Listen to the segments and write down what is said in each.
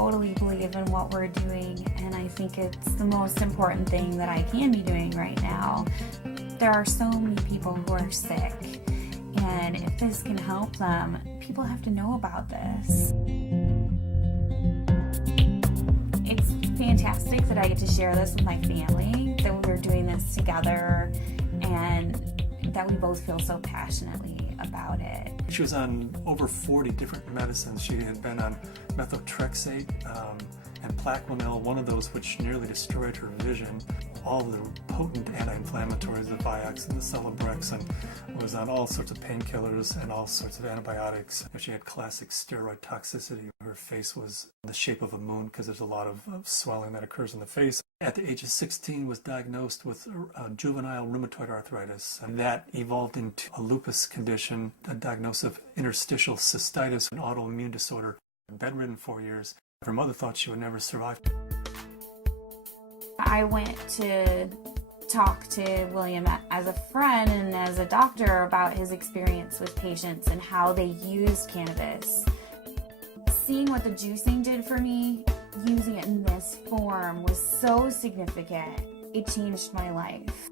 totally believe in what we're doing, and I think it's the most important thing that I can be doing right now. There are so many people who are sick, and if this can help them, people have to know about this. It's fantastic that I get to share this with my family, that we're doing this together, and that we both feel so passionately about it. She was on over 40 different medicines. She had been on methotrexate and Plaquenil, one of those which nearly destroyed her vision. All the potent anti-inflammatories, the Vioxx and the Celebrex, and was on all sorts of painkillers and all sorts of antibiotics. She had classic steroid toxicity. Her face was the shape of a moon because there's a lot of swelling that occurs in the face. At the age of 16 was diagnosed with juvenile rheumatoid arthritis, and that evolved into a lupus condition, a diagnosis of interstitial cystitis, an autoimmune disorder. Bedridden 4 years. Her mother thought she would never survive. I went to talk to William as a friend and as a doctor about his experience with patients and how they used cannabis. Seeing what the juicing did for me, using it in this form, was so significant. It changed my life.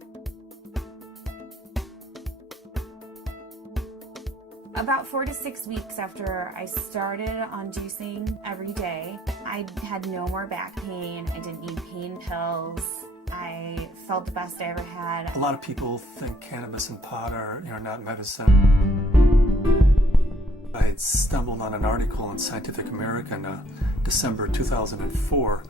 About 4 to 6 weeks after I started on juicing every day, I had no more back pain. I didn't need pain pills. I felt the best I ever had. A lot of people think cannabis and pot are not medicine. I had stumbled on an article in Scientific American, December 2004.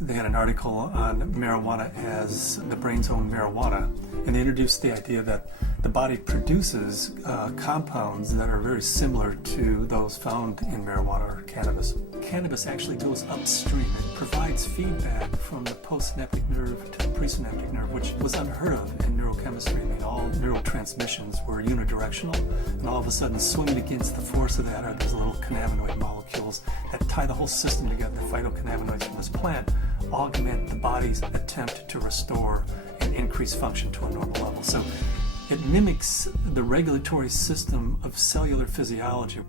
They had an article on marijuana as the brain's own marijuana, and they introduced the idea that the body produces compounds that are very similar to those found in marijuana or cannabis. Cannabis actually goes upstream. It provides feedback from the postsynaptic nerve to the presynaptic nerve, which was unheard of in neurochemistry. I mean, all neurotransmissions were unidirectional, and all of a sudden, swimming against the force of that are those little cannabinoid molecules that tie the whole system together. The phytocannabinoids from this plant augment the body's attempt to restore and increase function to a normal level. So it mimics the regulatory system of cellular physiology.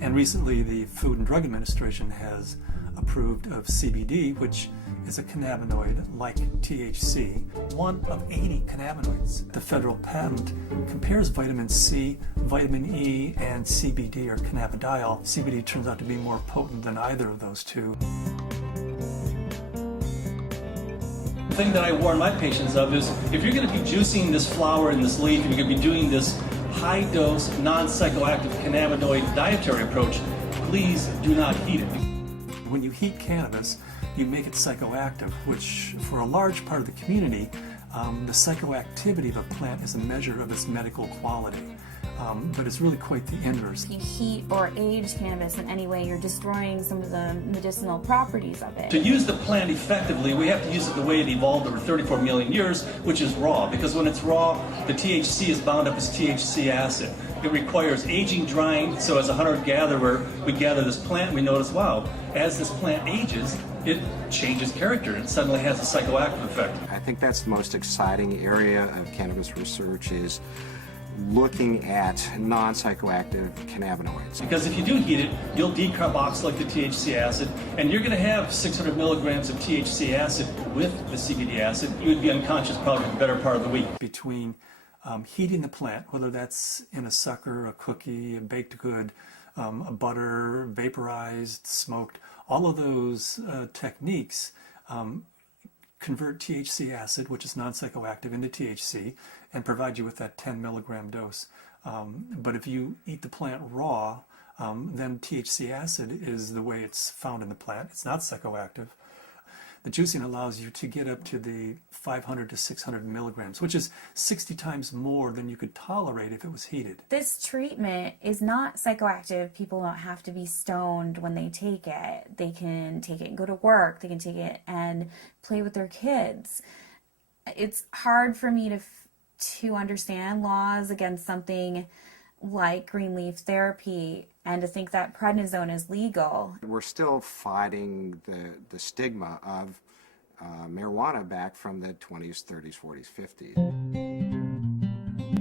And recently, the Food and Drug Administration has approved of CBD, which is a cannabinoid like THC, one of 80 cannabinoids. The federal patent compares vitamin C, vitamin E, and CBD, or cannabidiol. CBD turns out to be more potent than either of those two. The thing that I warn my patients of is if you're going to be juicing this flower and this leaf, and you're going to be doing this high-dose, non-psychoactive cannabinoid dietary approach, please do not heat it. When you heat cannabis, you make it psychoactive, which for a large part of the community, the psychoactivity of a plant is a measure of its medical quality. But it's really quite the inverse. If you heat or age cannabis in any way, you're destroying some of the medicinal properties of it. To use the plant effectively, we have to use it the way it evolved over 34 million years, which is raw. Because when it's raw, the THC is bound up as THC acid. It requires aging, drying, so as a hunter-gatherer, we gather this plant and we notice, wow, as this plant ages, it changes character. It suddenly has a psychoactive effect. I think that's the most exciting area of cannabis research, is looking at non-psychoactive cannabinoids. Because if you do heat it, you'll decarboxylate the THC acid, and you're going to have 600 milligrams of THC acid with the CBD acid. You would be unconscious probably for the better part of the week. Between heating the plant, whether that's in a sucker, a cookie, a baked good, a butter, vaporized, smoked, all of those techniques convert THC acid, which is non-psychoactive, into THC and provide you with that 10 milligram dose. But if you eat the plant raw, then THC acid is the way it's found in the plant. It's not psychoactive. The juicing allows you to get up to the 500 to 600 milligrams, which is 60 times more than you could tolerate if it was heated. This treatment is not psychoactive. People don't have to be stoned when they take it. They can take it and go to work. They can take it and play with their kids. It's hard for me to understand laws against something like green leaf therapy and to think that prednisone is legal. We're still fighting the stigma of marijuana back from the 20s, 30s, 40s, 50s.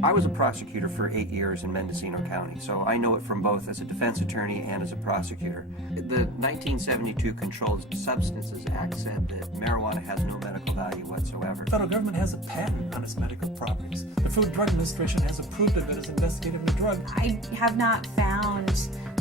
I was a prosecutor for 8 years in Mendocino County, so I know it from both as a defense attorney and as a prosecutor. The 1972 Controlled Substances Act said that marijuana has no medical value whatsoever. The federal government has a patent on its medical properties. The Food and Drug Administration has approved of it as investigative new drug. I have not found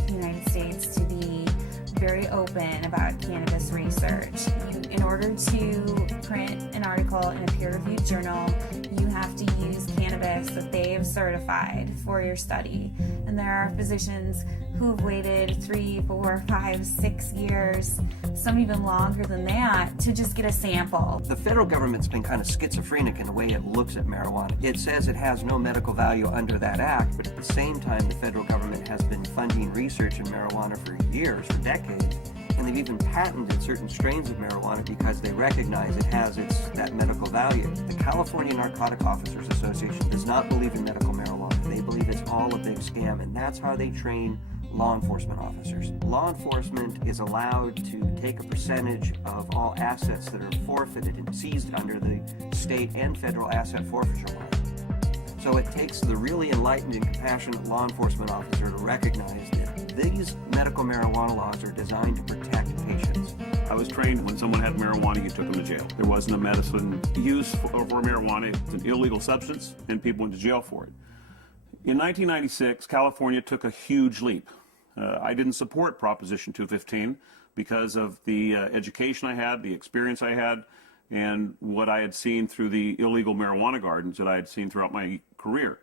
the United States to be very open about cannabis research. In order to print an article in a peer-reviewed journal, you have to use cannabis that they have certified for your study. And there are physicians who have waited 3, 4, 5, 6 years, some even longer than that, to just get a sample. The federal government's been kind of schizophrenic in the way it looks at marijuana. It says it has no medical value under that act, but at the same time, the federal government has been funding research in marijuana for years, for decades. And they've even patented certain strains of marijuana because they recognize it has that medical value. The California Narcotic Officers Association does not believe in medical marijuana. They believe it's all a big scam, and that's how they train law enforcement officers. Law enforcement is allowed to take a percentage of all assets that are forfeited and seized under the state and federal asset forfeiture law. So it takes the really enlightened and compassionate law enforcement officer to recognize that these medical marijuana laws are designed to protect patients. I was trained when someone had marijuana, you took them to jail. There wasn't a medicine use for marijuana. It's an illegal substance, and people went to jail for it. In 1996, California took a huge leap. I didn't support Proposition 215 because of the education I had, the experience I had, and what I had seen through the illegal marijuana gardens that I had seen throughout my career.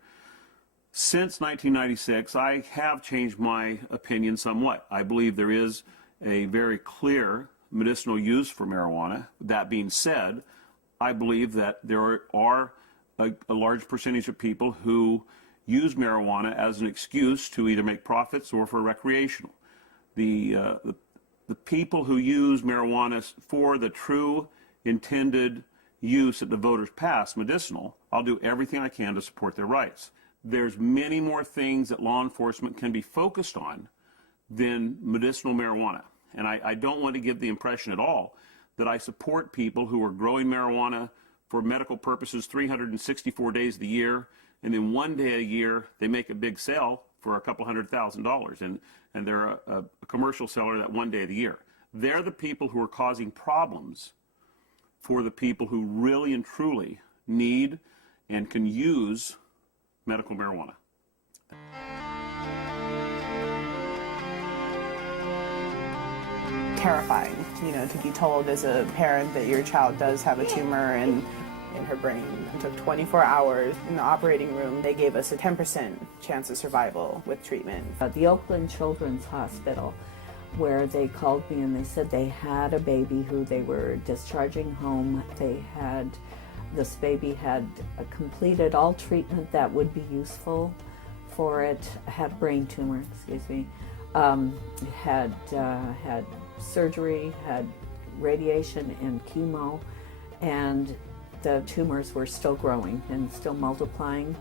Since 1996, I have changed my opinion somewhat. I believe there is a very clear medicinal use for marijuana. That being said, I believe that there are a large percentage of people who use marijuana as an excuse to either make profits or for recreational. The people who use marijuana for the true intended use that the voters passed, medicinal, I'll do everything I can to support their rights. There's many more things that law enforcement can be focused on than medicinal marijuana. And I don't want to give the impression at all that I support people who are growing marijuana for medical purposes 364 days of the year, and then one day a year they make a big sale for a couple $100,000, and they're a commercial seller that one day of the year. They're the people who are causing problems for the people who really and truly need and can use medical marijuana. Terrifying, to be told as a parent that your child does have a tumor in her brain. It took 24 hours in the operating room. They gave us a 10% chance of survival with treatment. The Oakland Children's Hospital, where they called me and they said they had a baby who they were discharging home. This baby had completed all treatment that would be useful for it, had brain tumor, had surgery, had radiation and chemo, and the tumors were still growing and still multiplying.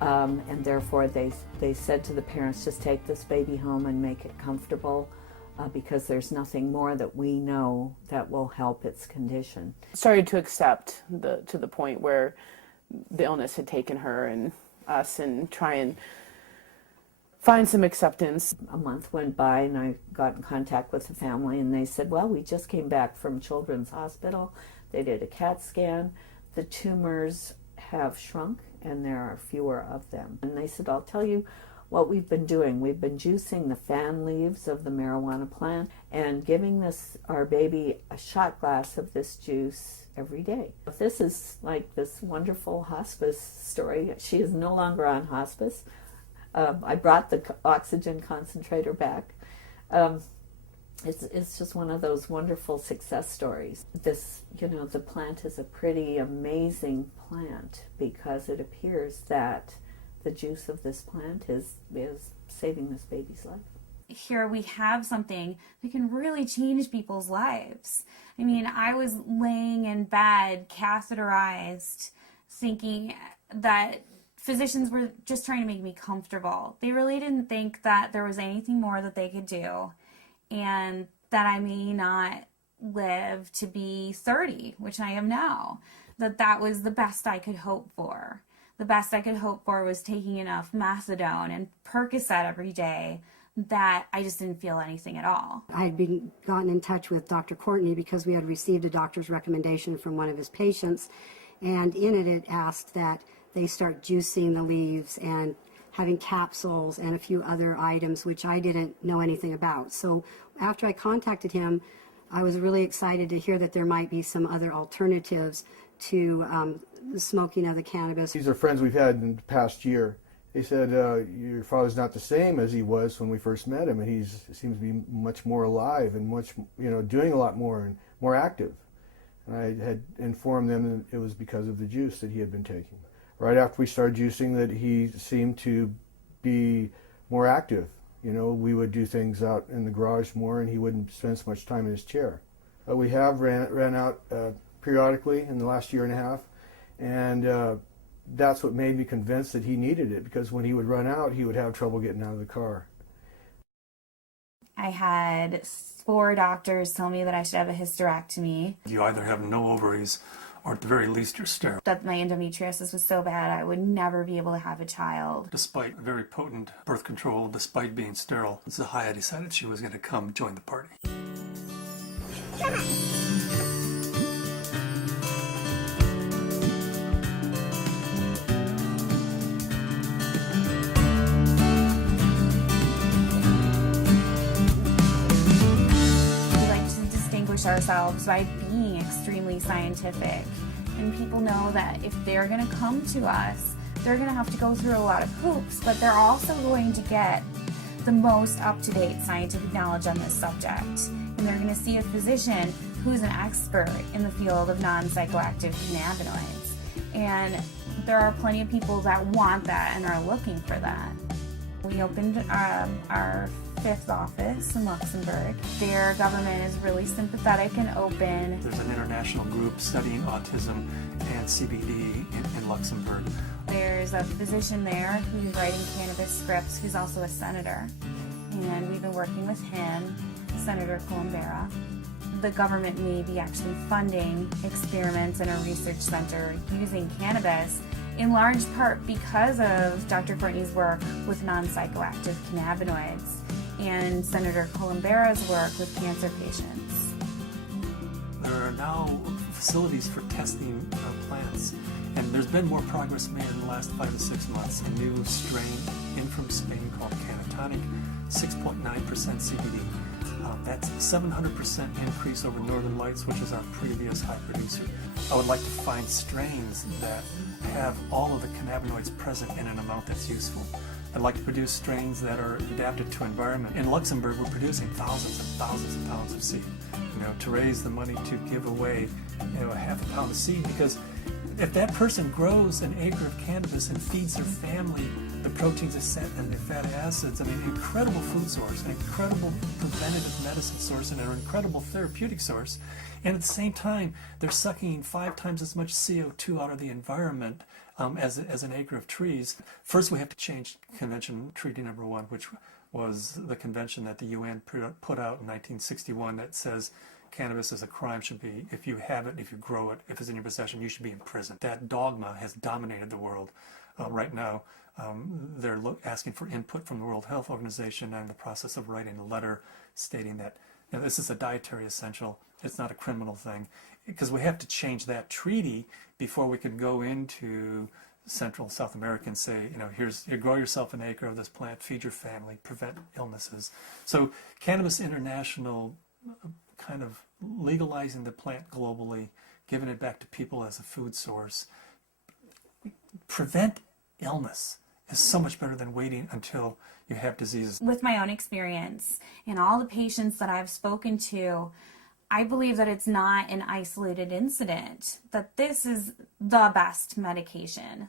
And therefore they said to the parents, just take this baby home and make it comfortable, because there's nothing more that we know that will help its condition. Started to accept to the point where the illness had taken her and us, and try and find some acceptance. A month went by and I got in contact with the family, and they said, well, we just came back from Children's Hospital. They did a CAT scan. The tumors have shrunk and there are fewer of them. And they said, I'll tell you what we've been doing. We've been juicing the fan leaves of the marijuana plant and giving our baby a shot glass of this juice every day. This is like this wonderful hospice story. She is no longer on hospice. I brought the oxygen concentrator back. It's just one of those wonderful success stories. The plant is a pretty amazing plant because it appears that the juice of this plant is saving this baby's life. Here we have something that can really change people's lives. I mean, I was laying in bed, catheterized, thinking that physicians were just trying to make me comfortable. They really didn't think that there was anything more that they could do, and that I may not live to be 30, which I am now. That was the best I could hope for. the best I could hope for was taking enough methadone and Percocet every day that I just didn't feel anything at all. I had gotten in touch with Dr. Courtney because we had received a doctor's recommendation from one of his patients, and in it asked that they start juicing the leaves and having capsules and a few other items which I didn't know anything about. So after I contacted him, I was really excited to hear that there might be some other alternatives to the smoking of the cannabis. These are friends we've had in the past year. They said, your father's not the same as he was when we first met him, and he seems to be much more alive and much, doing a lot more and more active. And I had informed them that it was because of the juice that he had been taking. Right after we started juicing, that he seemed to be more active. We would do things out in the garage more, and he wouldn't spend so much time in his chair. We have ran out periodically in the last year and a half, and that's what made me convinced that he needed it, because when he would run out, he would have trouble getting out of the car. I had 4 doctors tell me that I should have a hysterectomy. You either have no ovaries, or at the very least you're sterile. That my endometriosis was so bad I would never be able to have a child. Despite very potent birth control, despite being sterile, Zahaya decided she was going to come join the party. Ourselves by being extremely scientific, and people know that if they're going to come to us, they're going to have to go through a lot of hoops, but they're also going to get the most up-to-date scientific knowledge on this subject, and they're going to see a physician who's an expert in the field of non-psychoactive cannabinoids. And there are plenty of people that want that and are looking for that. We opened our 5th office in Luxembourg. Their government is really sympathetic and open. There's an international group studying autism and CBD in Luxembourg. There's a physician there who's writing cannabis scripts, who's also a senator. And we've been working with him, Senator Columbera. The government may be actually funding experiments in a research center using cannabis, in large part because of Dr. Courtney's work with non-psychoactive cannabinoids and Senator Columbera's work with cancer patients. There are now facilities for testing plants, and there's been more progress made in the last 5 to 6 months. A new strain in from Spain called Cannatonic, 6.9% CBD. That's a 700% increase over Northern Lights, which is our previous high producer. I would like to find strains that have all of the cannabinoids present in an amount that's useful. I'd like to produce strains that are adapted to environment. In Luxembourg, we're producing thousands and thousands of pounds of seed, to raise the money to give away, a half a pound of seed, because if that person grows an acre of cannabis and feeds their family the proteins and the fatty acids, incredible food source, an incredible preventative medicine source, and an incredible therapeutic source, and at the same time, they're sucking 5 times as much CO2 out of the environment as an acre of trees. First, we have to change Convention Treaty Number 1, which was the convention that the UN put out in 1961 that says cannabis is a crime, should be, if you have it, if you grow it, if it's in your possession, you should be in prison. That dogma has dominated the world right now. They're asking for input from the World Health Organization. I'm in the process of writing a letter stating that this is a dietary essential. It's not a criminal thing, because we have to change that treaty before we can go into Central and South America and say, you grow yourself an acre of this plant, feed your family, prevent illnesses. So Cannabis International kind of legalizing the plant globally, giving it back to people as a food source, prevent illness is so much better than waiting until you have diseases. With my own experience and all the patients that I've spoken to, I believe that it's not an isolated incident, that this is the best medication